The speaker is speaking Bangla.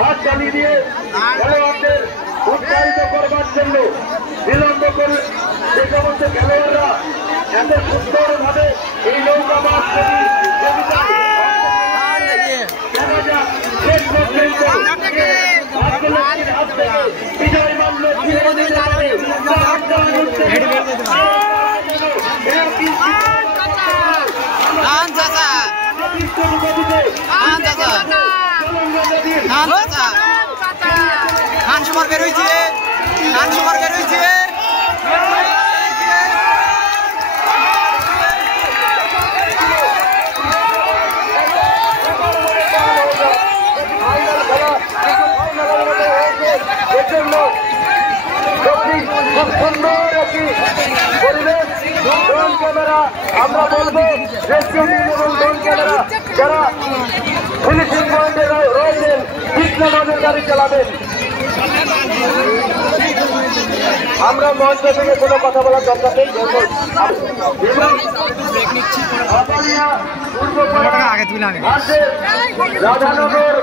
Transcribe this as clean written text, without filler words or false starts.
হাত চালিয়ে দিয়ে খেলোয়াড়দের উৎসাহিত করবার জন্য বিলম্ব করে যে সমস্ত খেলোয়াড়রা এত সুন্দর ভাবে এই নৌকা মাছ বিজয় মাল্য বেরোইছে খুব সুন্দর একটি পরিবেশ। ড্রোন ক্যামেরা আমরা বলবো রেস্কিউ টিম এবং ড্রোন ক্যামেরা যারা ফিনিশিং পয়েন্টে রয়েছেন তীক্ষ্ণ নজরদারি চালাবেন। আমরা মঞ্চ থেকে কোনো কথা বলার দরকার নেই। রাধানগর